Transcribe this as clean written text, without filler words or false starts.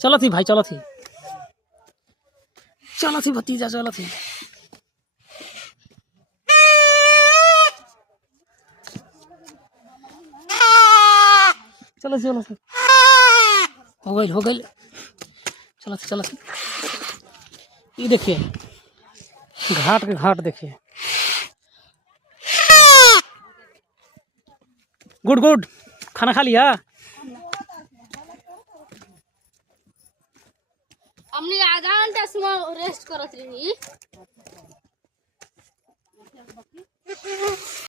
चलो थी भाई, चलो थी भतीजा, चलो थी। चलो चलो थी, हो गई। चलो थी। ये देखिए घाट के घाट देखिए। गुड, खाना खा लिया? हमने आधा घंटा सुबह रेस्ट करत रही।